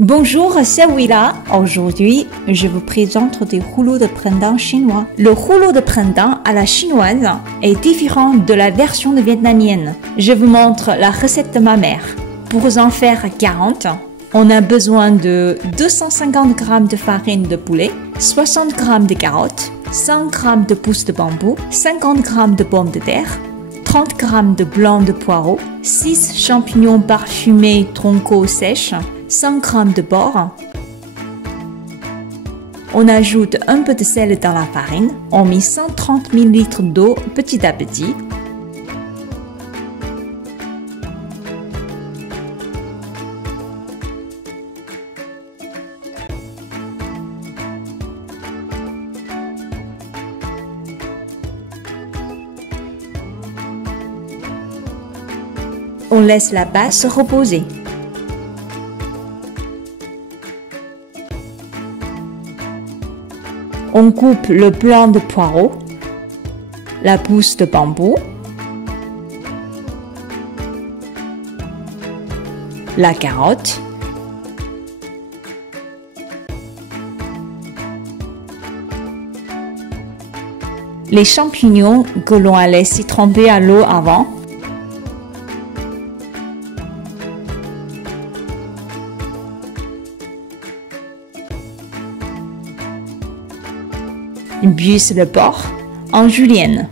Bonjour, c'est Willa. Aujourd'hui, je vous présente des rouleaux de printemps chinois. Le rouleau de printemps à la chinoise est différent de la version vietnamienne. Je vous montre la recette de ma mère. Pour en faire 40, on a besoin de 250 g de farine de poulet, 60 g de carottes, 100 g de pousses de bambou, 50 g de pommes de terre, 30 g de blanc de poireau, 6 champignons parfumés troncos sèches, 100 g de porc. On ajoute un peu de sel dans la farine. On met 130 ml d'eau petit à petit. On laisse la pâte se reposer. On coupe le blanc de poireau, la pousse de bambou, la carotte, les champignons que l'on a laissé tremper à l'eau avant, puis le porc en julienne.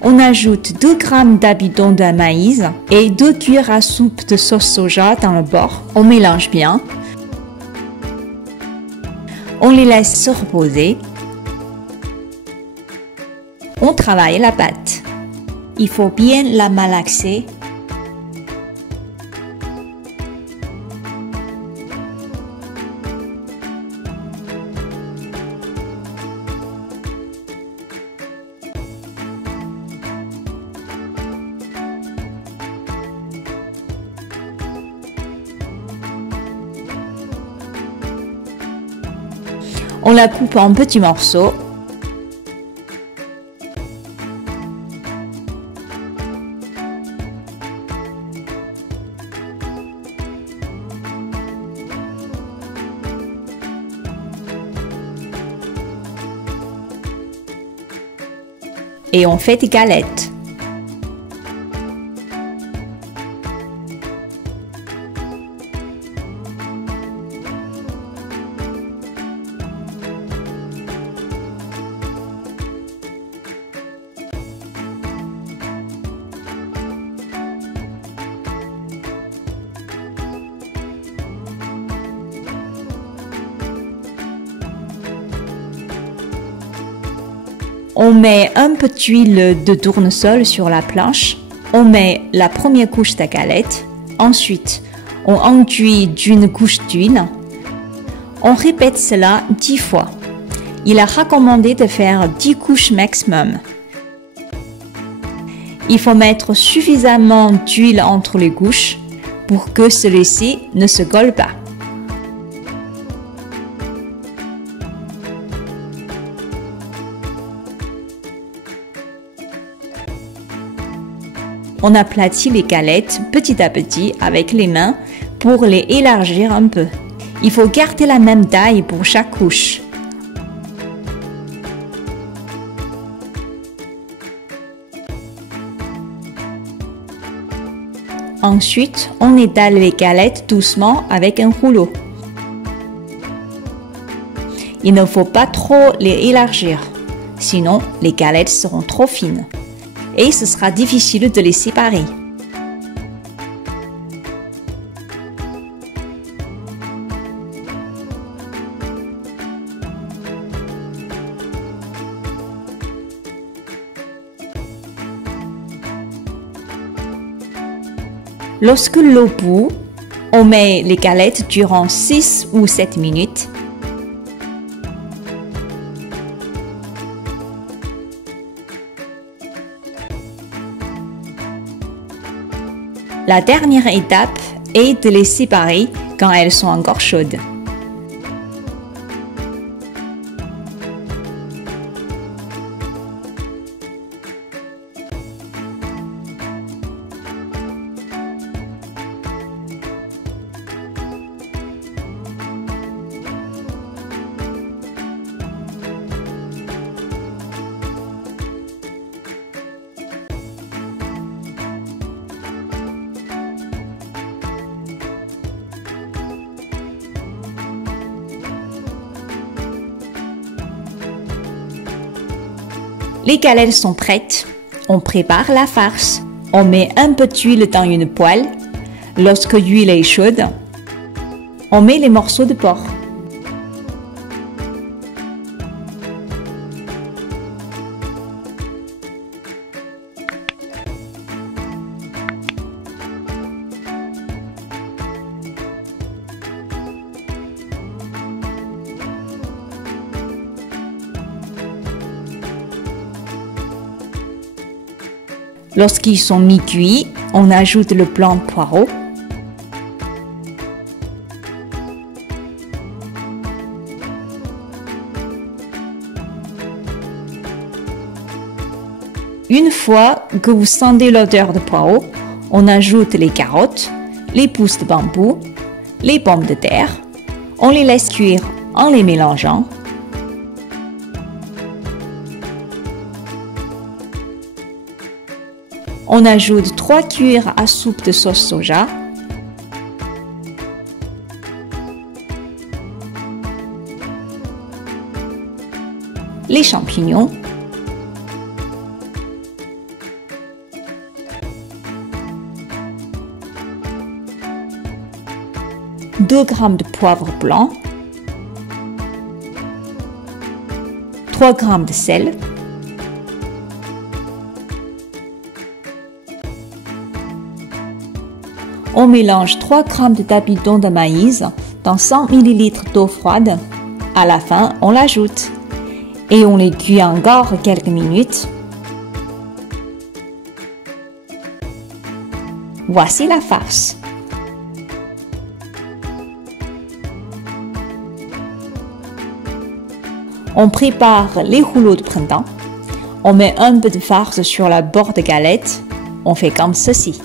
On ajoute 2 g d'amidon de maïs et 2 cuillères à soupe de sauce soja dans le bord. On mélange bien. On les laisse se reposer. On travaille la pâte. Il faut bien la malaxer. On la coupe en petits morceaux. Et on fait des galettes. On met un peu d'huile de tournesol sur la planche. On met la première couche de galette. Ensuite, on enduit d'une couche d'huile. On répète cela 10 fois. Il est recommandé de faire 10 couches maximum. Il faut mettre suffisamment d'huile entre les couches pour que celui-ci ne se colle pas. On aplatit les galettes petit à petit avec les mains pour les élargir un peu. Il faut garder la même taille pour chaque couche. Ensuite, on étale les galettes doucement avec un rouleau. Il ne faut pas trop les élargir, sinon les galettes seront trop fines et ce sera difficile de les séparer. Lorsque l'eau bout, on met les galettes durant 6 ou 7 minutes. La dernière étape et de les séparer quand elles sont encore chaudes. Les galets sont prêtes. On prépare la farce. On met un peu d'huile dans une poêle. Lorsque l'huile est chaude, on met les morceaux de porc. Lorsqu'ils sont mi-cuits, on ajoute le blanc de poireau. Une fois que vous sentez l'odeur de poireau, on ajoute les carottes, les pousses de bambou, les pommes de terre. On les laisse cuire en les mélangeant. On ajoute 3 cuillères à soupe de sauce soja, les champignons, « 2 g de poivre blanc, 3 g de sel, on mélange 3 g d'amidon de maïs dans 100 ml d'eau froide. À la fin, on l'ajoute et on les cuit encore quelques minutes. Voici la farce. On prépare les rouleaux de printemps. On met un peu de farce sur la bord de galette. On fait comme ceci.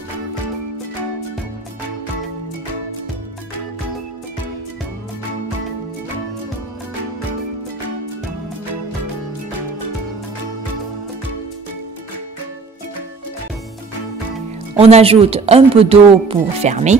On ajoute un peu d'eau pour fermer.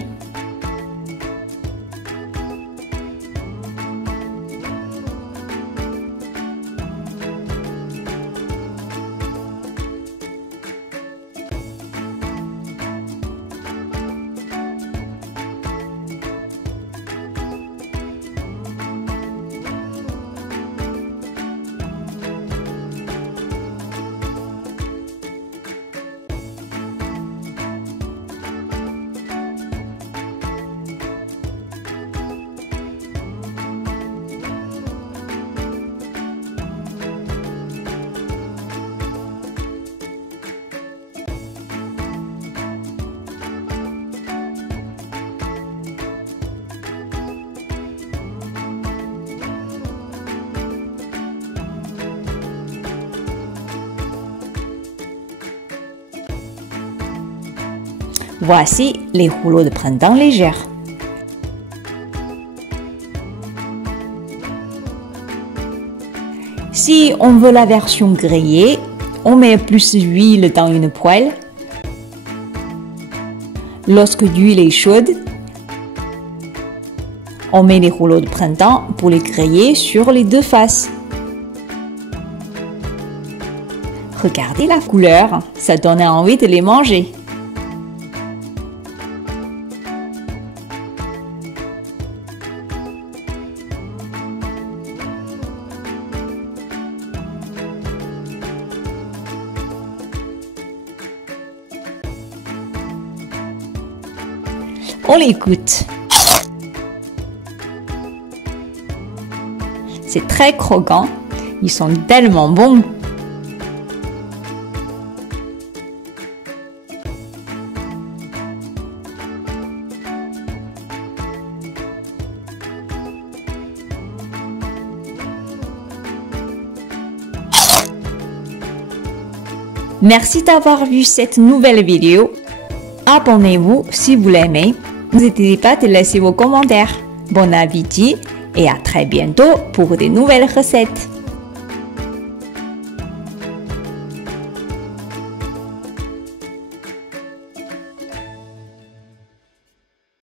Voici les rouleaux de printemps légers. Si on veut la version grillée, on met plus d'huile dans une poêle. Lorsque l'huile est chaude, on met les rouleaux de printemps pour les griller sur les deux faces. Regardez la couleur, ça donne envie de les manger. On les goûte. C'est très croquant. Ils sont tellement bons. Merci d'avoir vu cette nouvelle vidéo. Abonnez-vous si vous l'aimez. N'hésitez pas à laisser vos commentaires. Bon appétit et à très bientôt pour de nouvelles recettes.